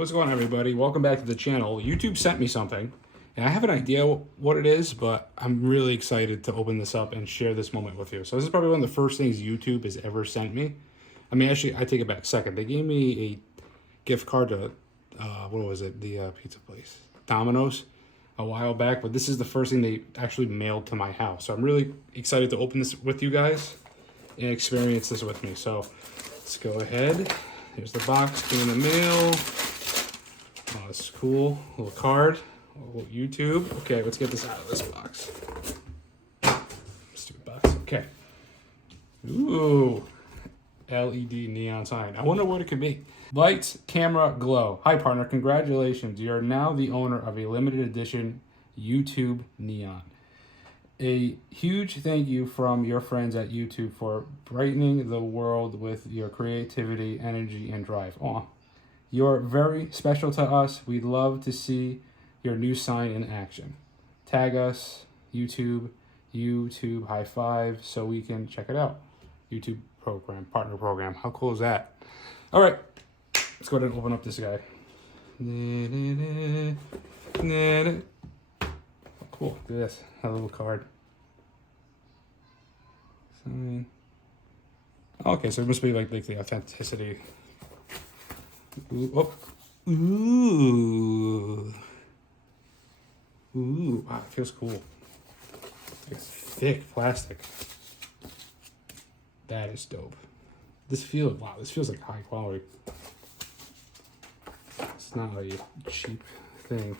What's going on, everybody? Welcome back to the channel. YouTube sent me something, and I have an idea what it is, but I'm really excited to open this up and share this moment with you. So this is probably one of the first things YouTube has ever sent me. I mean, actually, I take it back a second. They gave me a gift card to, what was it? The pizza place, Domino's, a while back, but this is the first thing they actually mailed to my house. So I'm really excited to open this with you guys and experience this with me. So let's go ahead. Here's the box, came in the mail. Oh, this is cool. A little card, a little YouTube. Okay, let's get this out of this box. Stupid box. Okay. Ooh. LED neon sign. I wonder what it could be. Lights, camera, glow. Hi, partner. Congratulations. You are now the owner of a limited edition YouTube neon. A huge thank you from your friends at YouTube for brightening the world with your creativity, energy, and drive. Aw. You're very special to us. We'd love to see your new sign in action. Tag us, YouTubeHighFive, so we can check it out. YouTube program, partner program. How cool is that? All right, let's go ahead and open up this guy. Cool, look at this, a little card. Sign. Okay, so it must be like the authenticity. Ooh, oh. Ooh, wow, it feels cool. It's thick plastic. That is dope. This feels like high quality. It's not a cheap thing.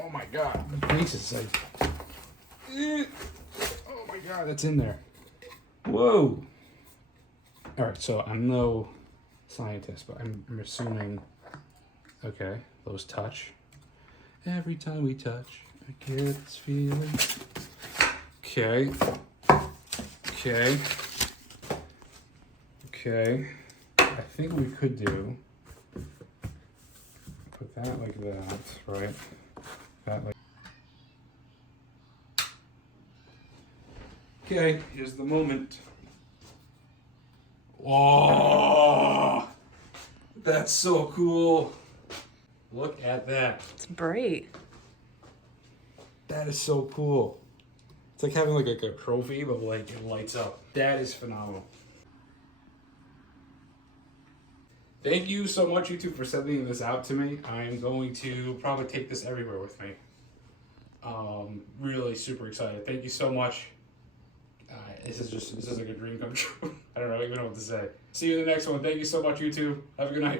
Oh my God, the base is like, oh my God, that's in there. Whoa. All right, so I'm no scientist, but I'm assuming, okay, those touch. Every time we touch, I get this feeling. Okay. I think we could do, put that like that, right? That like. Okay, here's the moment. Oh, that's so cool. Look at that. It's bright. That is so cool. It's like having like a trophy, but like it lights up. That is phenomenal. Thank you so much, YouTube, for sending this out to me. I'm going to probably take this everywhere with me. Really super excited. Thank you so much. This is like a dream come true. I don't even know what to say. See you in the next one. Thank you so much, YouTube. Have a good night.